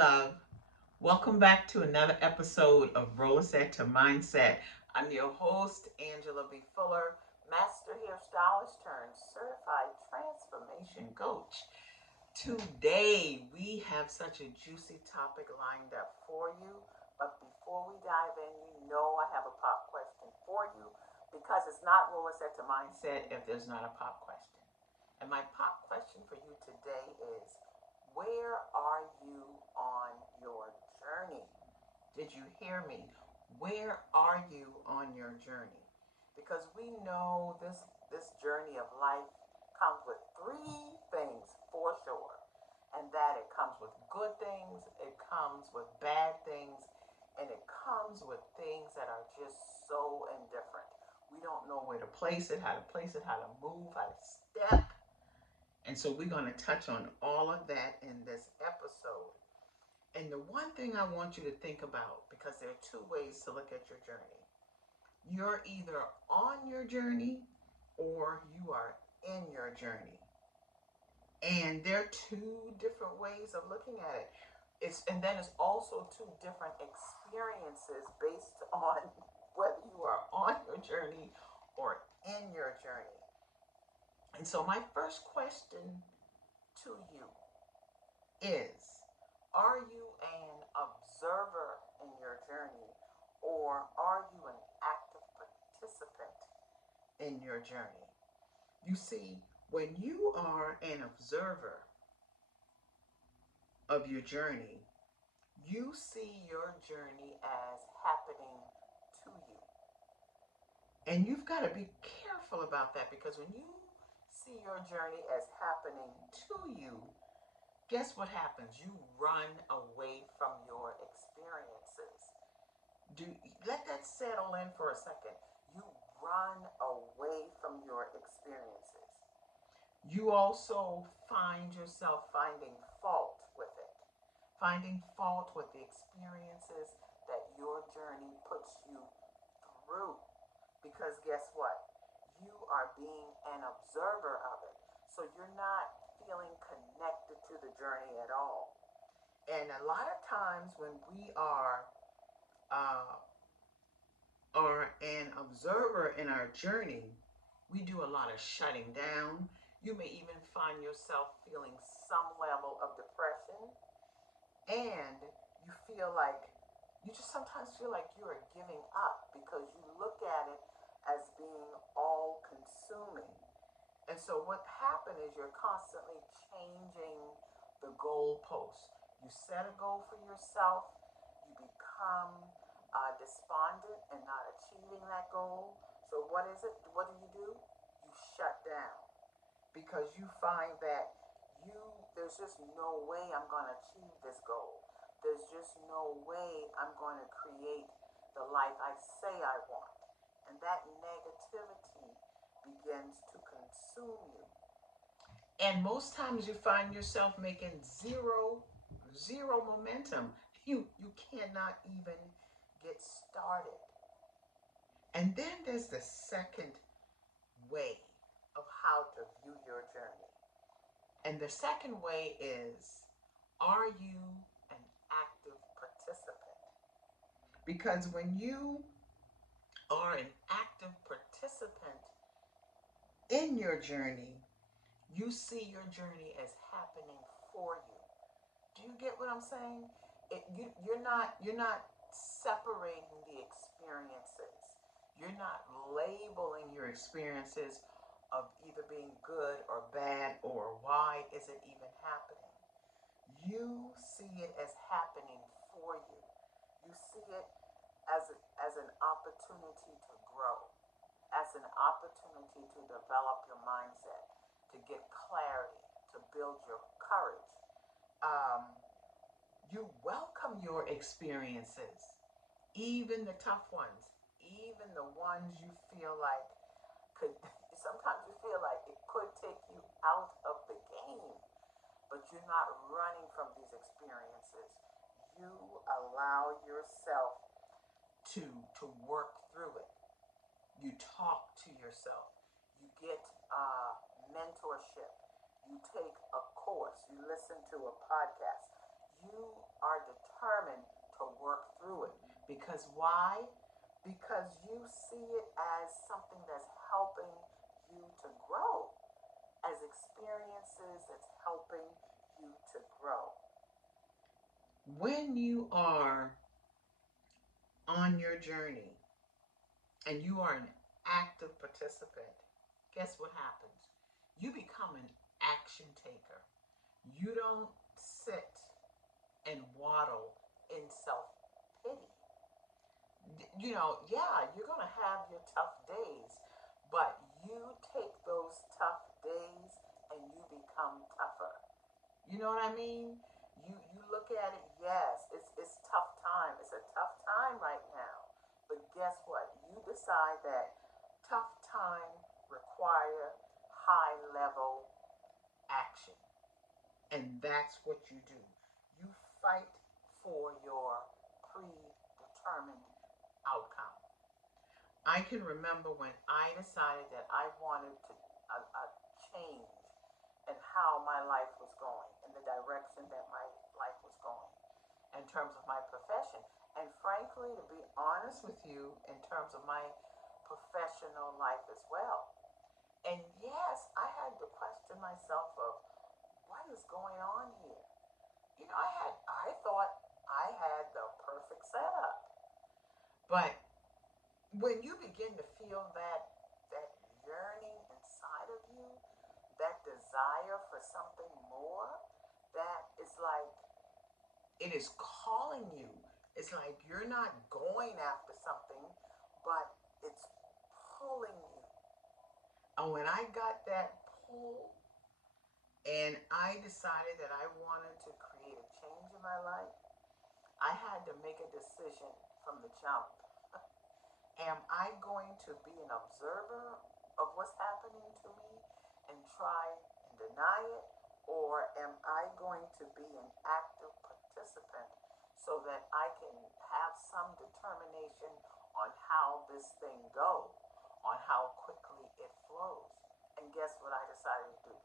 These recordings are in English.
love. Welcome back to another episode of Rollerset to Mindset. I'm your host, Angela B. Fuller, Master Hairstylist turned Certified Transformation Coach. Today, we have such a juicy topic lined up for you. But before we dive in, you know I have a pop question for you because it's not Rollerset to Mindset if there's not a pop question. And my pop question for you today is, where are you on your journey? Did you hear me? Where are you on your journey? Because we know this journey of life comes with three things for sure. And that it comes with good things, it comes with bad things, and it comes with things that are just so indifferent. We don't know where to place it, how to move, how to step. And so we're going to touch on all of that in this episode. And the one thing I want you to think about, because there are two ways to look at your journey. You're either on your journey or you are in your journey. And there are two different ways of looking at it. And then it's also two different experiences based on whether you are on your journey or in your journey. And so my first question to you is, are you an observer in your journey or are you an active participant in your journey? You see, when you are an observer of your journey, you see your journey as happening to you. And you've got to be careful about that, because when you see your journey as happening to you, guess what happens? You run away from your experiences. Let that settle in for a second. You run away from your experiences. You also find yourself finding fault with it, finding fault with the experiences that your journey puts you through. Because guess what? You are being an observer of it. So you're not feeling connected to the journey at all. And a lot of times when we uh, are an observer in our journey, we do a lot of shutting down. You may even find yourself feeling some level of depression, and you just sometimes feel like you are giving up because you look at it as being all consuming. And so what happened is you're constantly changing the goalposts. You set a goal for yourself, you become despondent and not achieving that goal. So what is it? What do? You shut down because you find that there's just no way I'm going to achieve this goal. There's just no way I'm going to create the life I say I want. And that negativity begins to consume you. And most times you find yourself making zero momentum. You cannot even get started. And then there's the second way of how to view your journey. And the second way is, are you an active participant? Because when you are an active participant in your journey, you see your journey as happening for you. Do you get what I'm saying? You're not separating the experiences. You're not labeling your experiences of either being good or bad or why is it even happening. You see it as happening for you. You see it as an opportunity to grow, as an opportunity to develop your mindset, to get clarity, to build your courage. Um, you welcome your experiences, even the tough ones, even the ones you feel like could, sometimes you feel like it could take you out of the game, but you're not running from these experiences. You allow yourself to work through it. You talk to yourself. You get mentorship. You take a course. You listen to a podcast. You are Because why? Because you see it as something that's helping you to grow, as experiences that's helping you to grow. When you are on your journey and you are an active participant, guess what happens? You become an action taker. You don't sit and waddle in self pity. Yeah, you're going to have your tough days, but you take those tough days and you become tougher. You know what I mean? You look at it, yes, it's tough time. It's a tough time right now. But guess what? You decide that tough time require high level action. And that's what you do. You fight for your predetermined outcome. I can remember when I decided that I wanted to a change in how my life was going, in the direction that my life was going, in terms of my profession. And frankly, to be honest with you, in terms of my professional life as well. And yes, I had to question myself of what is going on here. I thought I had the perfect setup. But when you begin to feel that yearning inside of you, that desire for something more, that is like it is calling you. It's like you're not going after something, but it's pulling you. And when I got that pull and I decided that I wanted to create a change in my life, I had to make a decision from the jump. Am I going to be an observer of what's happening to me and try and deny it? Or am I going to be an active participant so that I can have some determination on how this thing goes, on how quickly it flows? And guess what I decided to do?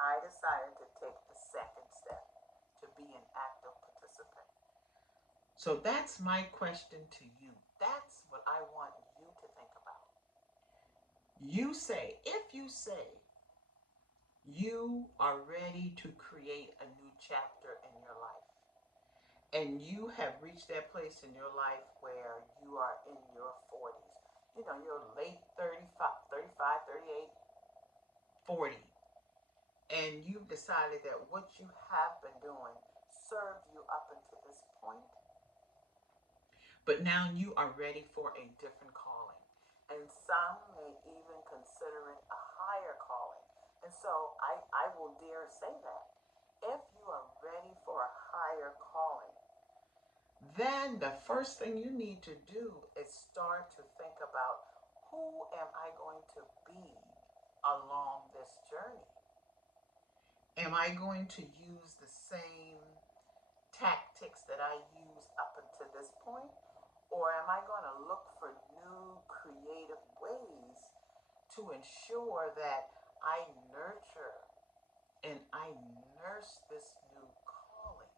I decided to take the second step, to be an active participant. So that's my question to you. That's what I want you to think about. If you say you are ready to create a new chapter in your life, and you have reached that place in your life where you are in your 40s, your late 35, 35, 38, 40, and you've decided that what you have been doing served you up until this point, but now you are ready for a different calling. And some may even consider it a higher calling. And so I will dare say that. If you are ready for a higher calling, then the first thing you need to do is start to think about, who am I going to be along this journey? Am I going to use the same tactics that I used up until this point? Or am I going to look for new creative ways to ensure that I nurture and I nurse this new calling?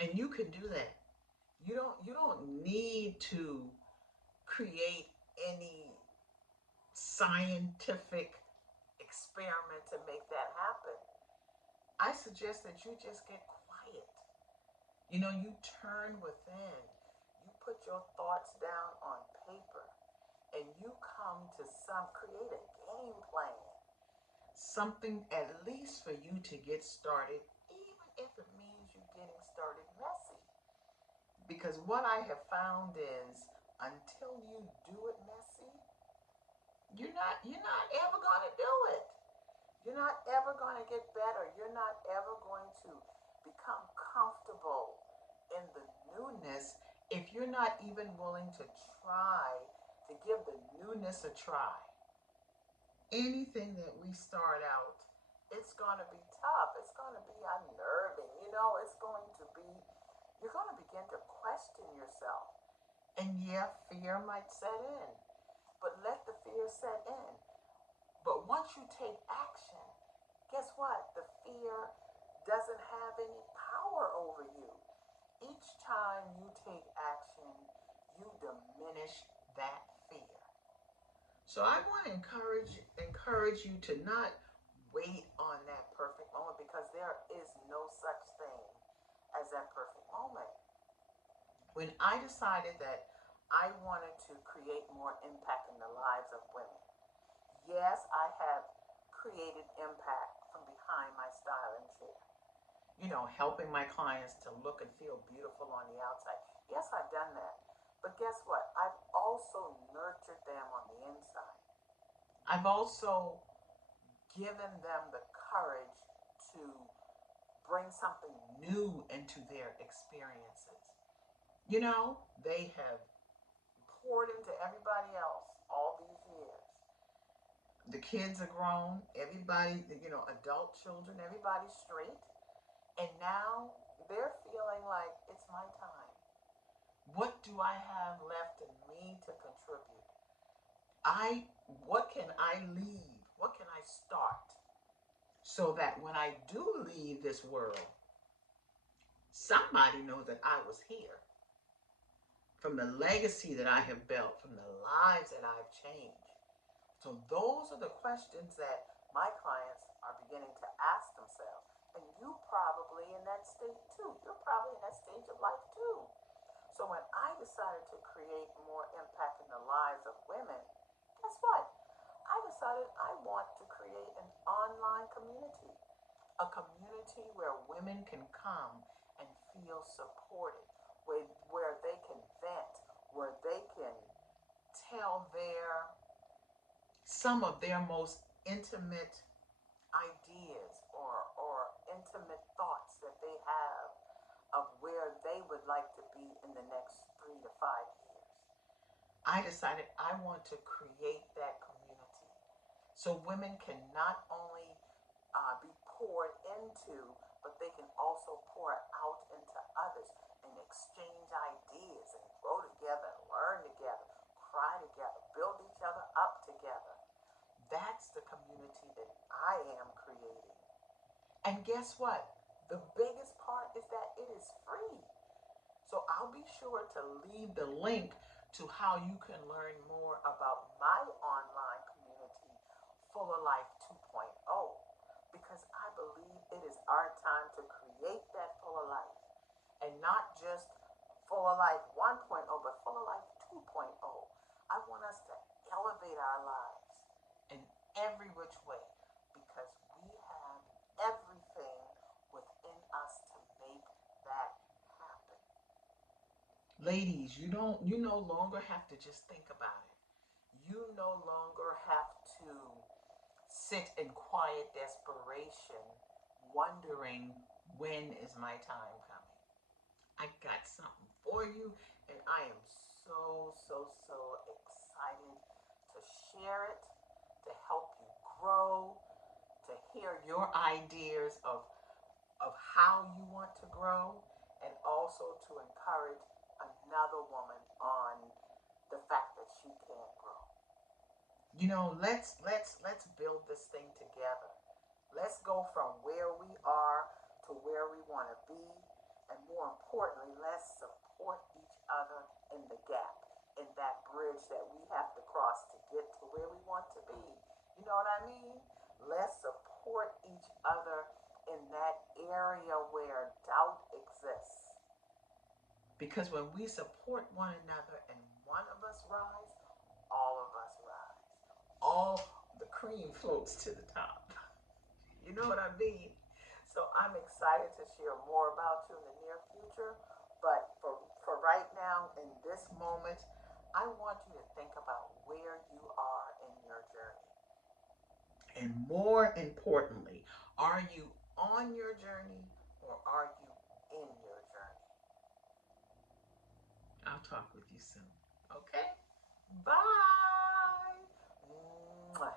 And you can do that. You don't need to create any scientific experiment to make that happen. I suggest that you just get quiet. You turn within. You put your thoughts down on paper and you come to create a game plan. Something at least for you to get started, even if it means you getting started messy. Because what I have found is, until you do it messy, you're not ever gonna do it. You're not ever gonna get better. You're not ever going to become comfortable in the newness if you're not even willing to try to give the newness a try. Anything that we start out, it's going to be tough. It's going to be unnerving. It's going to be, you're going to begin to question yourself. And yeah, fear might set in, but let the fear set in. But once you take action, guess what? The fear doesn't have any power over you. Each time you take action, you diminish that fear. So I want to encourage you to not wait on that perfect moment, because there is no such thing as that perfect moment. When I decided that I wanted to create more impact in the lives of women, yes, I have created impact from behind my styling chair. Helping my clients to look and feel beautiful on the outside. Yes, I've done that. But guess what? I've also nurtured them on the inside. I've also given them the courage to bring something new into their experiences. They have poured into everybody else all these years. The kids are grown, everybody, adult children, everybody's straight. And now they're feeling like it's my time. What do I have left in me to contribute? What can I leave? What can I start? So that when I do leave this world, somebody knows that I was here. From the legacy that I have built, from the lives that I've changed. So those are the questions that my clients are beginning to ask themselves. And you probably in that state too. You're probably in that stage of life too. So when I decided to create more impact in the lives of women, guess what? I decided I want to create an online community. A community where women can come and feel supported, where they can vent, where they can tell some of their most intimate ideas or intimate thoughts that they have of where they would like to be in the next 3 to 5 years. I decided I want to create that community so women can not only be poured into, but they can also pour out into others and exchange ideas and grow together, learn together, cry together, build each other up together. That's the community that I am creating. And guess what? The biggest part is that it is free. So I'll be sure to leave the link to how you can learn more about my online community, Full of Life 2.0, because I believe it is our time to create that full of life. And not just Full of Life 1.0, but Full of Life 2.0. I want us to elevate our lives in every which way, because we have everything within us to make that happen. Ladies, you no longer have to just think about it. You no longer have to sit in quiet desperation wondering, when is my time coming? I got something for you, and I am so, so, so excited to share it, to help you grow, to hear your ideas of how you want to grow, and also to encourage another woman on the fact that she can grow. Let's build this thing together. Let's go from where we are to where we want to be, and more importantly, let's support each other in the gap, in that bridge that we have to cross to get to where we want to be. You know what I mean? Let's support each other in that area where doubt exists. Because when we support one another and one of us rise, all of us rise. All the cream floats to the top. You know what I mean? So I'm excited to share more about you in the near future. But for right now, in this moment, I want you to think about where you are in your journey. And more importantly, are you on your journey or are you in your journey? I'll talk with you soon. Okay? Bye. Mwah.